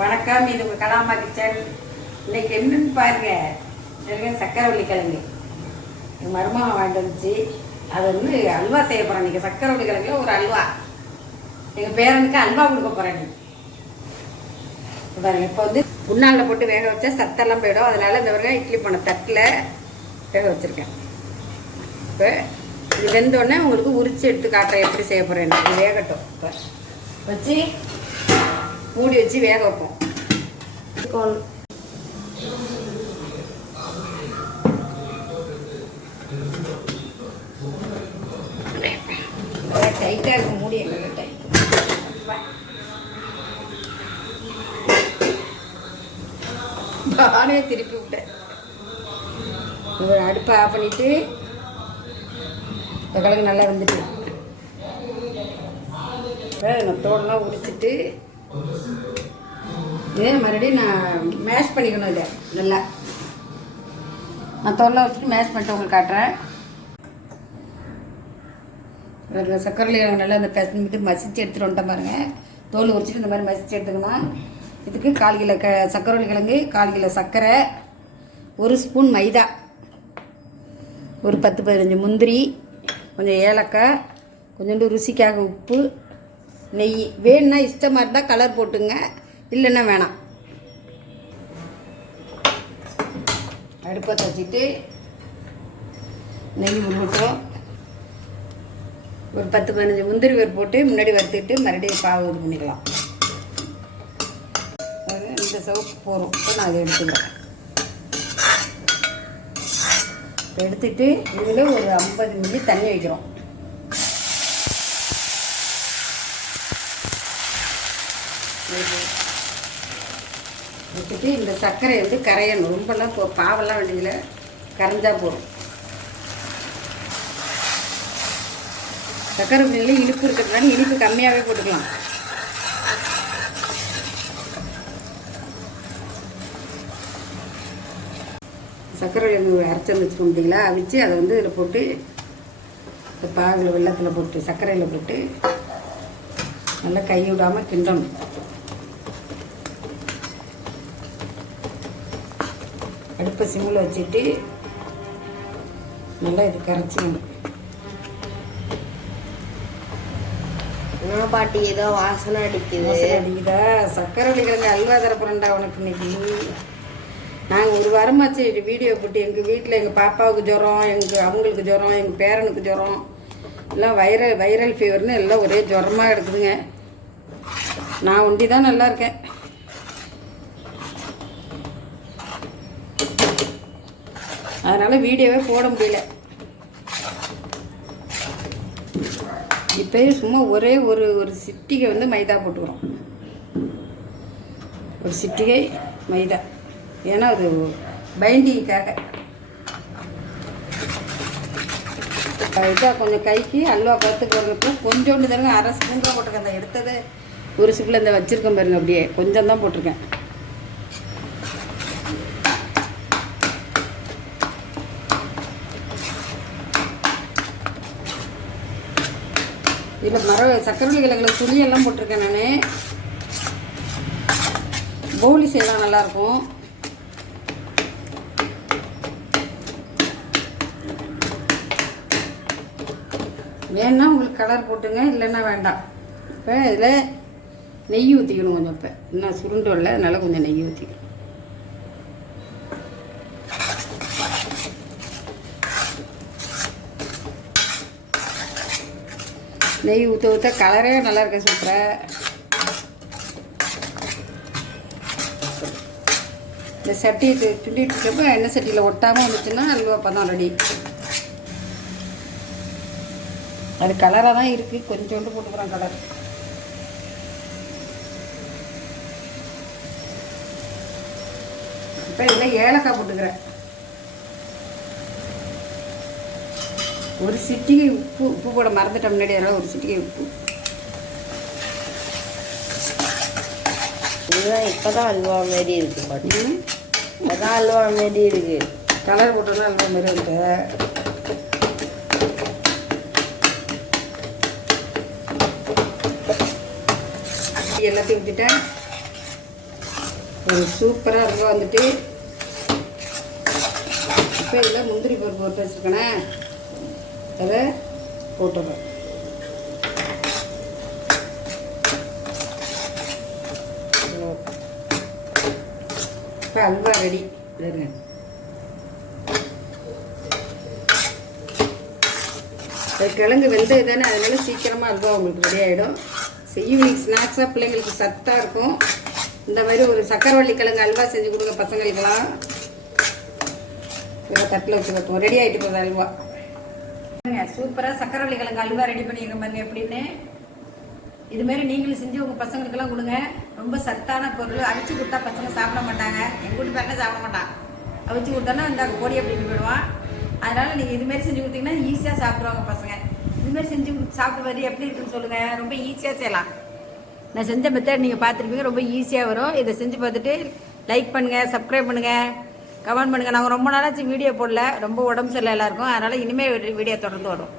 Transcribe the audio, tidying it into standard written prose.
வணக்கம், இது உங்கள் கலாமா கிச்சன். இன்னைக்கு என்னன்னு பாருங்க, சக்கரவள்ளி கிழங்கு எங்கள் மருமகன் வாங்கிட்டு வந்துச்சு. அதை வந்து அல்வா செய்ய போகிறேன். இன்றைக்கி சக்கரவள்ளி கிழங்குல ஒரு அல்வா, எங்கள் பேரனுக்கு அல்வா கொடுக்க போகிறேன். பாருங்க, இப்போ வந்து உண்ணாலில் போட்டு வேக வச்சா சத்தெல்லாம் போயிடும். அதனால் இந்த வரைக்கும் இட்லி பண்ண தட்டில் வேக வச்சுருக்கேன். இப்போ இது வெந்தோடனே உங்களுக்கு உரித்து எடுத்து காட்டுறேன் எப்படி செய்ய போகிறேன். இது வேகட்டும். இப்போ வச்சு மூடி வச்சு வேக வைப்போம். டைட்டாக இருக்கும் மூடி, எங்களுக்கு டைட். நானே திருப்பி விட்டேன். அடுப்பை ஆஃப் பண்ணிட்டு இந்த கிழங்கு நல்லா வந்துட்டு தோடெல்லாம் உரிச்சிட்டு இதே மறுபடியும் நான் மேஷ் பண்ணிக்கணும். இதை நல்லா நான் தோடெல்லாம் வச்சுட்டு மேஷ் பண்ணிட்டு உங்களுக்கு காட்டுறேன். சக்கரவள்ளி நல்லா இந்த இது மசிச்சு எடுத்துகிட்டு வந்துட்டேன் பாருங்கள். தோல் உரிச்சிட்டு இந்த மாதிரி மசிச்சு எடுத்துக்கணும். இதுக்கு 1/4 கிலோ சக்கரவள்ளி கிழங்கு, 1/4 கிலோ சர்க்கரை, 1 ஸ்பூன் மைதா, ஒரு 10-15 முந்திரி, கொஞ்சம் ஏலக்காய், கொஞ்சோண்டு ருசிக்காக உப்பு, நெய். வேணுன்னா இஷ்டமாக இருந்தால் கலர் போட்டுங்க, இல்லைன்னா வேணாம். அடுப்பத்தை வச்சுட்டு நெய் உருட்டோம். ஒரு 10-15 முந்திரி வேர் போட்டு முன்னாடி வறுத்துக்கிட்டு மறுபடியும் பாவு இது பண்ணிக்கலாம். இந்த சவுப்பு போகிறோம். இப்போ நான் அதை எடுத்துக்கிறேன். எடுத்துட்டு இதில் ஒரு 50 மில்லி தண்ணி வைக்கிறோம். வச்சுட்டு இந்த சர்க்கரை வந்து கரையணும். ரொம்பலாம் பாவெல்லாம் வேண்டியதில்லை, கரைஞ்சா போதும். சர்க்கரை பிள்ளைல இனிப்பு இருக்கிறதுனால இனிப்பு கம்மியாகவே போட்டுக்கலாம். சர்க்கரை அரைச்சி வச்சுக்க முடியுங்களா, அவிச்சு அதை வந்து இதில் போட்டு இந்த பாகில் வெள்ளத்தில் போட்டு சர்க்கரையில் போட்டு நல்லா கை விடாமல் கிண்டணும். அடுப்பை சிம்மில் வச்சுட்டு நல்லா இது கரைச்சிக்கணும். பாட்டி ஏதோ வாசனை அடிக்குதா? சக்கரவள்ளி கிழங்கு அல்வா தரப்புறேன்டா உனக்கு இன்னைக்கு. நாங்கள் ஒரு வாரமாச்சு வீடியோ போட்டு எங்கள் வீட்டில் எங்கள் பாப்பாவுக்கு ஜுரம், அவங்களுக்கு ஜுரம், எங்கள் பேரனுக்கு ஜுரம், எல்லாம் வைரல் ஃபீவர்னு எல்லாம் ஒரே ஜுரமாக எடுக்குதுங்க. நான் ஒண்டி தான் நல்லா இருக்கேன். அதனால் வீடியோவே போட முடியல. இப்போ சும்மா ஒரே ஒரு சிட்டிகை வந்து மைதா போட்டுக்கிறோம். ஒரு சிட்டிகை மைதா, ஏன்னா அது பைண்டிங்காக. இதாக கொஞ்சம் கைக்கு அல்வா பார்த்துக்கிறப்போ கொஞ்சோண்டு தாங்க, 1/2 ஸ்பூன் தான் போட்டிருக்கேன். அந்த எடுத்தது ஒரு சிப்பில் இந்த வச்சுருக்கேன் பாருங்க, அப்படியே கொஞ்சம் தான் போட்டிருக்கேன். இதில் சக்கரவள்ளி கிழங்குல சுழியெல்லாம் போட்டிருக்கேன். நான் பவுலி செய்யலாம், நல்லாயிருக்கும். வேணுன்னா உங்களுக்கு கலர் போட்டுங்க, இல்லைன்னா வேண்டாம். இப்போ இதில் நெய் ஊற்றிக்கணும் கொஞ்சம். இப்போ இன்னும் சுருண்டு இல்லை, அதனால் கொஞ்சம் நெய் ஊற்றிக்கணும். நெய் ஊற்ற ஊற்ற கலரே நல்லா இருக்க சூப்பராக. இந்த சட்டி துண்டிட்டு இருக்கப்போ எண்ணெய் சட்டியில் ஒட்டாமல் வந்துச்சுன்னா அல்வா பதம் ரெடி. அது கலராக தான் இருக்குது, கொஞ்சோண்டு போட்டுக்கிறோம் கலர். இப்போ இதில் ஏலக்காய் போட்டுக்கிறேன். ஒரு சிட்டிகை உப்பு போட மறந்துட்டேன் முன்னாடி. அதனால் ஒரு சிட்டிகை உப்பு. இதுதான் இப்போ தான் அல்வா மாரி இருக்குது பாட்டி. அதான் அல்வா மாரி இருக்குது. கலர் போட்டோன்னா அல்வா மாரி இருக்கு. எல்லாத்தையும் ஊற்றிட்டேன். ஒரு சூப்பராக இருக்கும் வந்துட்டு. இப்போ இதில் முந்திரி பருப்பு போட்டு வச்சுருக்கேனே, அதை போட்டுடுறேன். இப்போ அல்வா ரெடி. இருங்க, கிழங்கு வெந்தது தானே, அதனால சீக்கிரமாக அல்வா உங்களுக்கு ரெடி ஆகிடும். ஈவினிங் ஸ்நாக்ஸாக பிள்ளைங்களுக்கு சத்தாக இருக்கும். இந்த மாதிரி ஒரு சக்கரவள்ளி கிழங்கு அல்வா செஞ்சு கொடுங்க பசங்களுக்கெல்லாம். இதை தட்டில் வச்சு வைப்போம். ரெடி ஆகிட்டு போகுது அல்வா. சூப்பராக சக்கரவள்ளி கிழங்கு அல்வா ரெடி பண்ணியிருக்க பாருங்க எப்படின்னு. இதுமாரி நீங்களும் செஞ்சு உங்கள் பசங்களுக்கெல்லாம் கொடுங்க. ரொம்ப சத்தான பொருள். அவிச்சு கொடுத்தா பசங்க சாப்பிட மாட்டாங்க. எங்கள் வீட்டு பேரனே சாப்பிட மாட்டான். அவிச்சு கொடுத்தோன்னா இந்த பொடி அப்படின்னு போயிடுவான். அதனால் நீங்கள் இதுமாரி செஞ்சு கொடுத்தீங்கன்னா ஈஸியாக சாப்பிடுவாங்க பசங்க. இதுமாரி செஞ்சு சாப்பிட்டு வரி எப்படி இருக்குன்னு சொல்லுங்கள். ரொம்ப ஈஸியாக செய்யலாம். நான் செஞ்ச மெத்தட் நீங்கள் பார்த்துருப்பீங்க. ரொம்ப ஈஸியாக வரும். இதை செஞ்சு பார்த்துட்டு லைக் பண்ணுங்கள், சப்ஸ்கிரைப் பண்ணுங்கள், கமெண்ட் பண்ணுங்கள். நாங்கள் ரொம்ப நாளாச்சு வீடியோ போடல. ரொம்ப உடம்பு சரியில்லை எல்லாருக்கும். அதனால் இனிமேல் வீடியோ தொடர்ந்து வரும்.